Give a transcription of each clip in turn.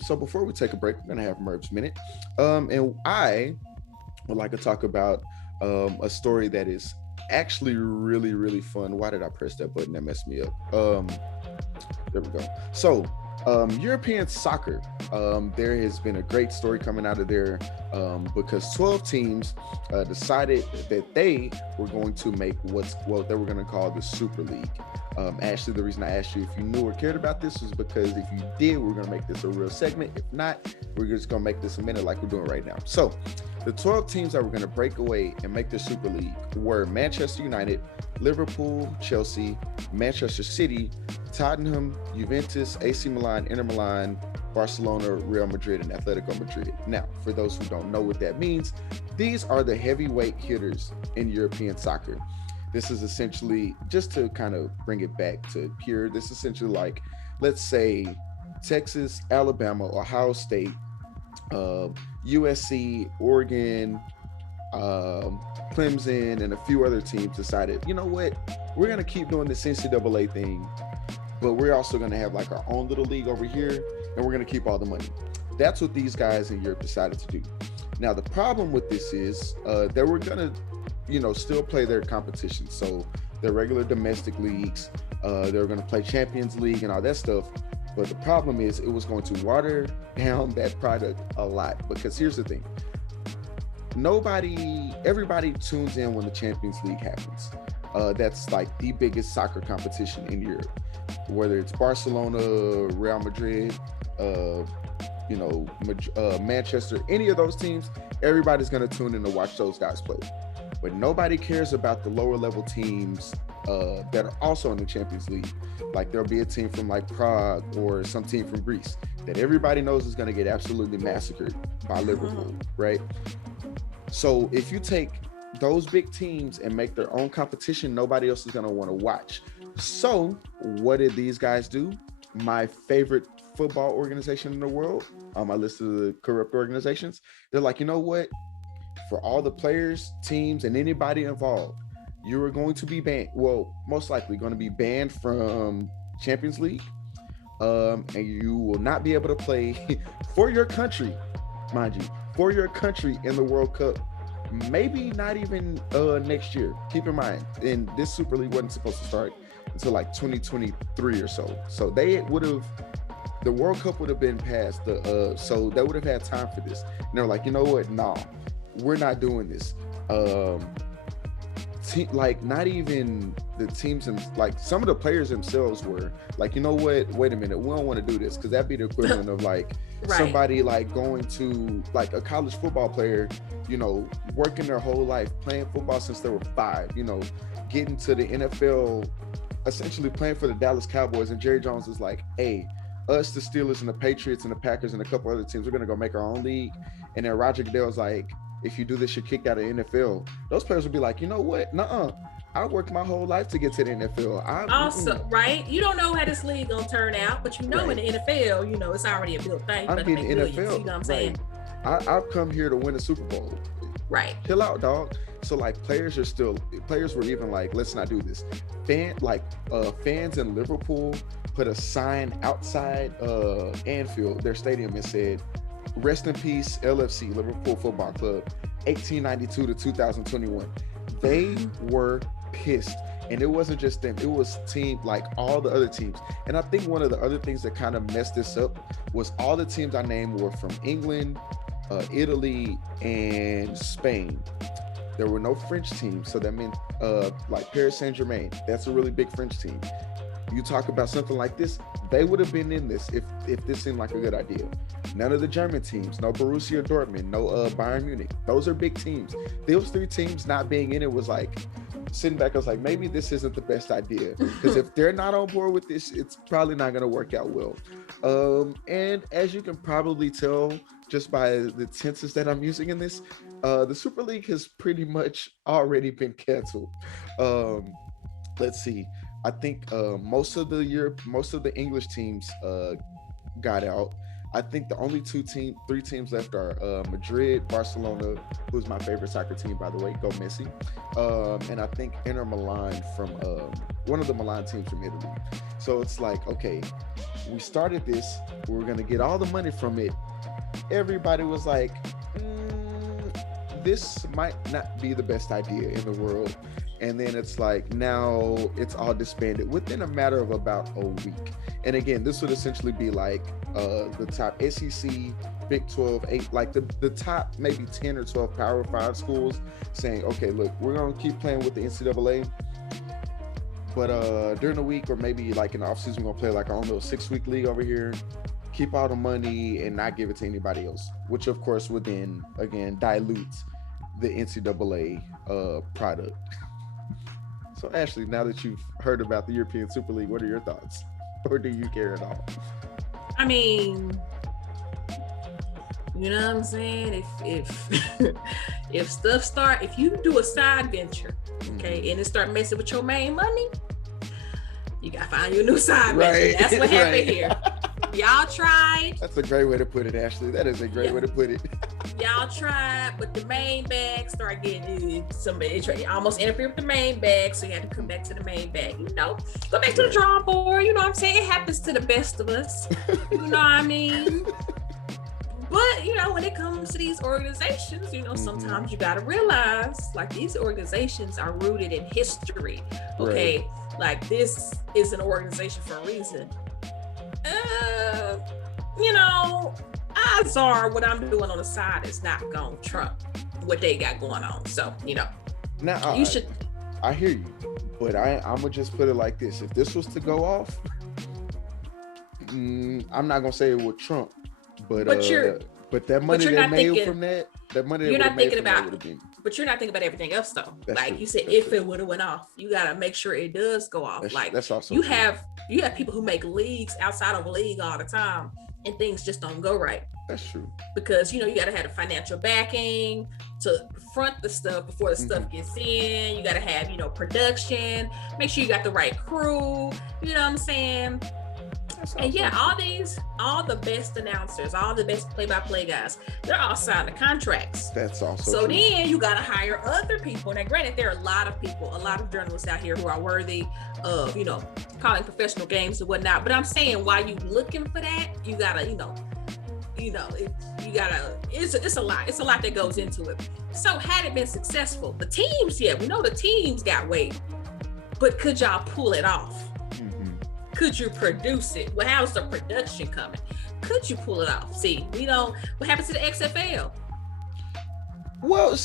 So before we take a break, we're gonna have Merv's minute. And I would like to talk about a story that is actually really, really fun. Why did I press that button? That messed me up. There we go. So, European soccer. There has been a great story coming out of there because 12 teams decided that they were going to make what they were going to call the Super League. Ashley, the reason I asked you if you knew or cared about this was because if you did, we're going to make this a real segment. If not, we're just going to make this a minute like we're doing right now. So, the 12 teams that were going to break away and make the Super League were Manchester United, Liverpool, Chelsea, Manchester City, Tottenham, Juventus, AC Milan, Inter Milan, Barcelona, Real Madrid, and Atletico Madrid. Now, for those who don't know what that means, these are the heavyweight hitters in European soccer. This is essentially, just to kind of bring it back to pure, this is essentially like, let's say, Texas, Alabama, Ohio State, USC, Oregon, Clemson, and a few other teams decided, you know what, we're going to keep doing this NCAA thing, but we're also going to have like our own little league over here, and we're going to keep all the money. That's what these guys in Europe decided to do. Now, the problem with this is they were going to, still play their competition. So their regular domestic leagues, they were going to play Champions League and all that stuff. But the problem is it was going to water down that product a lot, because here's the thing. Everybody tunes in when the Champions League happens. That's like the biggest soccer competition in Europe, whether it's Barcelona, Real Madrid, Manchester, any of those teams, everybody's going to tune in to watch those guys play. But nobody cares about the lower level teams that are also in the Champions League. Like there'll be a team from like Prague or some team from Greece that everybody knows is going to get absolutely massacred by Liverpool, right? So if you take those big teams and make their own competition, nobody else is going to want to watch. So what did these guys do? My favorite football organization in the world, on my list of the corrupt organizations, they're like, you know what? For all the players, teams, and anybody involved, you are going to be banned. Well, most likely going to be banned from Champions League, and you will not be able to play for your country, mind you, for your country in the World Cup. Maybe not even next year. Keep in mind, and this Super League wasn't supposed to start until like 2023 or so. So the World Cup would have been past so they would have had time for this. And they're like, you know what? Nah, we're not doing this. Not even the teams, like some of the players themselves were like, you know what? Wait a minute, we don't want to do this, because that'd be the equivalent of like right. Somebody like going to like a college football player, working their whole life playing football since they were 5, getting to the NFL, essentially playing for the Dallas Cowboys, and Jerry Jones is like, hey, us, the Steelers and the Patriots and the Packers and a couple other teams, we're gonna go make our own league. And then Roger Goodell's like, if you do this, you're kicked out of the NFL. Those players would be like, you know what? Nuh-uh. I worked my whole life to get to the NFL. Also, right? You don't know how this league gonna turn out, but right. In the NFL, it's already a built thing. I'm getting NFL. Millions, you know what I'm saying? I've come here to win a Super Bowl. Right. Chill out, dog. So like players were even like, let's not do this. Fans in Liverpool put a sign outside Anfield, their stadium, and said, rest in peace, LFC, Liverpool Football Club, 1892 to 2021. They were pissed. And it wasn't just them, it was like all the other teams. And I think one of the other things that kind of messed this up was all the teams I named were from England, Italy, and Spain. There were no French teams. So that meant like Paris Saint-Germain. That's a really big French team. You talk about something like this, they would have been in this if this seemed like a good idea. None of the German teams, no Borussia Dortmund, no Bayern Munich. Those are big teams. Those 3 teams not being in it was like, sitting back, I was like, maybe this isn't the best idea, because if they're not on board with this, it's probably not going to work out well. And as you can probably tell just by the tenses that I'm using in this, the Super League has pretty much already been canceled. Let's see. I think most of the English teams got out. I think the only 3 teams left are Madrid, Barcelona, who's my favorite soccer team, by the way, go Messi, and I think Inter Milan from one of the Milan teams from Italy. So it's like, okay, we started this, we were gonna get all the money from it. Everybody was like, this might not be the best idea in the world. And then it's like, now it's all disbanded within a matter of about a week. And again, this would essentially be like the top SEC, Big 12, 8, like the top maybe 10 or 12 Power 5 schools saying, okay, look, we're going to keep playing with the NCAA. But during the week, or maybe like in the offseason, we're going to play like our own little 6-week league over here, keep all the money and not give it to anybody else, which of course would then, again, dilute the NCAA product. So Ashley, now that you've heard about the European Super League, what are your thoughts? Or do you care at all? I mean, you know what I'm saying? If stuff start, if you do a side venture, okay, and it start messing with your main money, you gotta find you a new side venture. That's what happened here. Y'all tried. That's a great way to put it, Ashley. That is a great way to put it. Y'all tried, but the main bag started getting somebody almost interfered with the main bag, so you had to come back to the main bag. You know, go back to the drawing board. You know what I'm saying? It happens to the best of us. You know what I mean? But you know, when it comes to these organizations, you know, sometimes you got to realize, like, these organizations are rooted in history. Okay, right. Like, this is an organization for a reason. You know, odds are what I'm doing on the side is not going to trump what they got going on. So, you know, now you should. I hear you, but I'm gonna just put it like this: if this was to go off, I'm not gonna say it would trump, but that money they made from that money you're not thinking about. But you're not thinking about everything else, though. That's like true. You said, if it would have went off, you got to make sure it does go off. That's also you true. have people who make leagues outside of a league all the time, and things just don't go right. That's true. Because, you know, you got to have the financial backing to front the stuff before the stuff gets in. You got to have, you know, production. Make sure you got the right crew. You know what I'm saying? And yeah, all the best announcers, all the best play-by-play guys, they're all signing contracts. That's also so true. Then you got to hire other people. Now, granted, there are a lot of people, a lot of journalists out here who are worthy of, you know, calling professional games and whatnot. But I'm saying, while you looking for that, you gotta, it's a lot. It's a lot that goes into it. So had it been successful, the teams, we know the teams got weight, but could y'all pull it off? Could you produce it? Well, how's the production coming? Could you pull it off? See, what happened to the XFL? Well,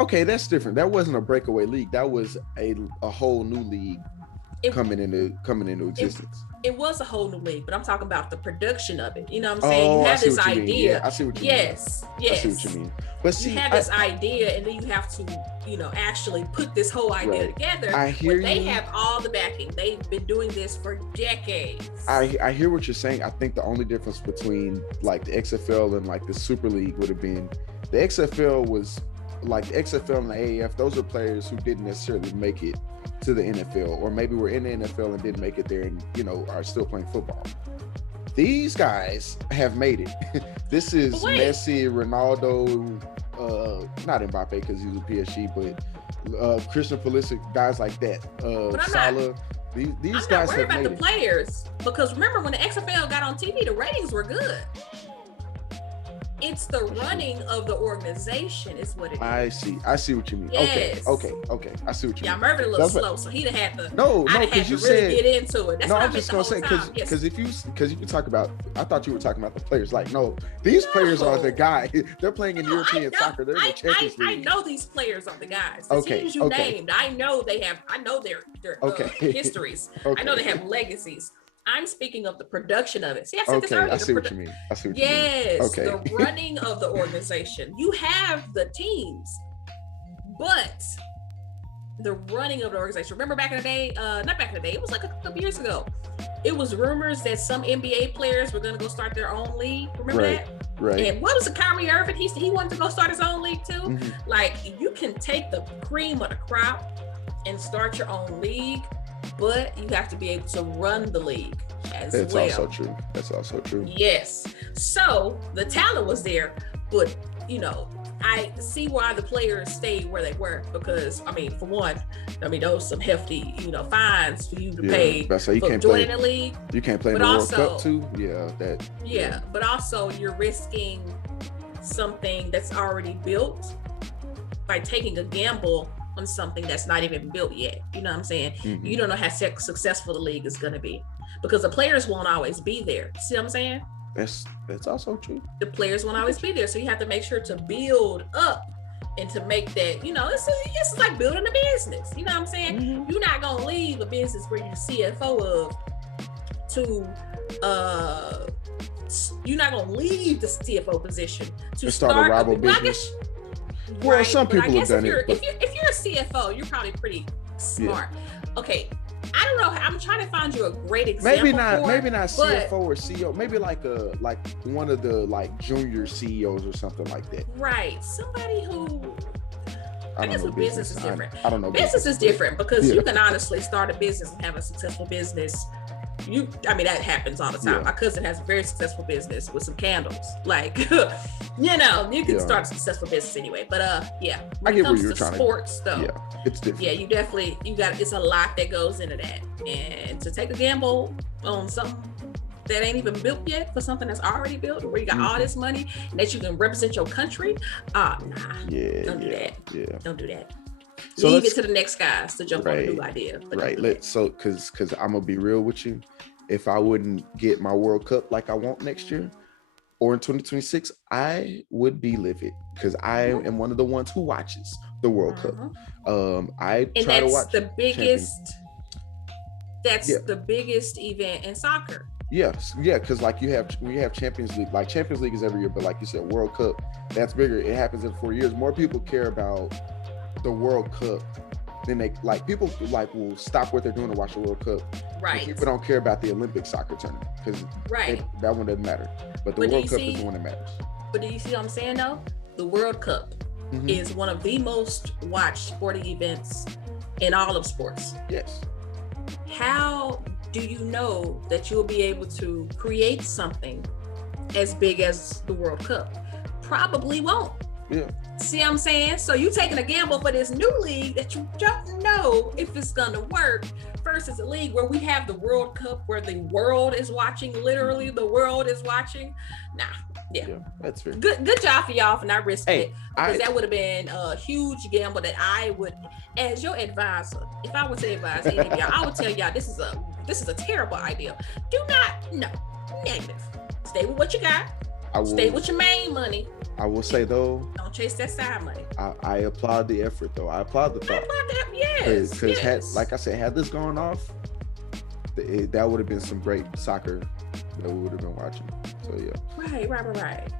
okay, that's different. That wasn't a breakaway league. That was a whole new league coming into existence. It was a whole new league, but I'm talking about the production of it. You know what I'm saying? You have this idea. Yeah, I see what you mean. Yes. I see what you mean. But see, you have this idea, and then you have to, actually put this whole idea together. I hear you. They have all the backing. They've been doing this for decades. I hear what you're saying. I think the only difference between like the XFL and like the Super League would have been the XFL was like the XFL and the AAF. Those are players who didn't necessarily make it to the NFL, or maybe were in the NFL and didn't make it there, and are still playing football. These guys have made it. This is Messi, Ronaldo, not Mbappe because he was a PSG, but Christian Pulisic, guys like that. Salah. These guys have made it. I'm not worried about the players, because remember when the XFL got on TV, the ratings were good. It's the running of the organization is what it is. I see what you mean. Yes. Okay. I see what you mean. Yeah, Merv a little slow, so he'd have had to. No, because you said get into it. That's what I'm just gonna say because if you talk about, I thought you were talking about the players. Like, no, these players are the guy. They're playing in European soccer. They're in the Champions League. I know these players are the guys. The teams you named, I know they have. I know their histories. I know they have legacies. I'm speaking of the production of it. See, I said this earlier. I see what you mean. Yes, the running of the organization. You have the teams, but the running of the organization. Remember back in the day, not back in the day, it was like a couple years ago. It was rumors that some NBA players were going to go start their own league. Remember that? Right. And what was it, Kyrie Irving? He wanted to go start his own league too. Like, you can take the cream of the crop and start your own league, but you have to be able to run the league as well. That's also true. Yes. So the talent was there, but I see why the players stayed where they were, because, I mean, for one, I mean, those some hefty, fines for you to pay so you for can't joining play, the league. You can't play in the World Cup too. Yeah, but also you're risking something that's already built by taking a gamble on something that's not even built yet. You know what I'm saying? Mm-hmm. You don't know how successful the league is going to be because the players won't always be there. See what I'm saying? That's also true. The players won't always be there, so you have to make sure to build up and to make that, it's like building a business. You know what I'm saying? Mm-hmm. You're not gonna leave a business where you're CFO of to you're not gonna leave the CFO position to start a rival business. Well, some people have done it. If you're a CFO, you're probably pretty smart. Yeah. Okay, I don't know. I'm trying to find you a great example. Maybe not CFO or CEO. Maybe like one of the junior CEOs or something like that. Right. Somebody who. I guess a business is different. I don't know. Business is different because you can honestly start a business and have a successful business. That happens all the time. Yeah. My cousin has a very successful business with some candles. You can start a successful business anyway. But I get where you're trying sports, though. Yeah, it's different. Yeah, it's a lot that goes into that. And to take a gamble on something that ain't even built yet for something that's already built, where you got all this money and that you can represent your country, don't do that. Yeah. Don't do that. So leave it to the next guys to jump on a new idea. Right. Because I'm gonna be real with you. If I wouldn't get my World Cup like I want next year or in 2026, I would be livid because I am one of the ones who watches the World Cup. The biggest. That's the biggest event in soccer. Yes, because we have Champions League. Like Champions League is every year, but like you said, World Cup, that's bigger. It happens in 4 years. More people care about the World Cup than people will stop what they're doing to watch the World Cup. Right. People don't care about the Olympic soccer tournament because that one doesn't matter. But the World Cup is the one that matters. But do you see what I'm saying though? The World Cup is one of the most watched sporting events in all of sports. Yes. How do you know that you'll be able to create something as big as the World Cup? Probably won't. Yeah. See what I'm saying? So you taking a gamble for this new league that you don't know if it's gonna work versus a league where we have the World Cup where the world is watching, literally the world is watching. Yeah, that's fair. Good job for y'all for not risking it, because that would have been a huge gamble that I would, as your advisor, if I were to advise any of y'all, I would tell y'all this is a terrible idea. Negative. Stay with what you got. Stay with your main money. I will say though, don't chase that side money. I applaud the effort though. I applaud the thought. I applaud that, yes. Because like I said, had this gone off, that would have been some great soccer that we would have been watching. So yeah. Right.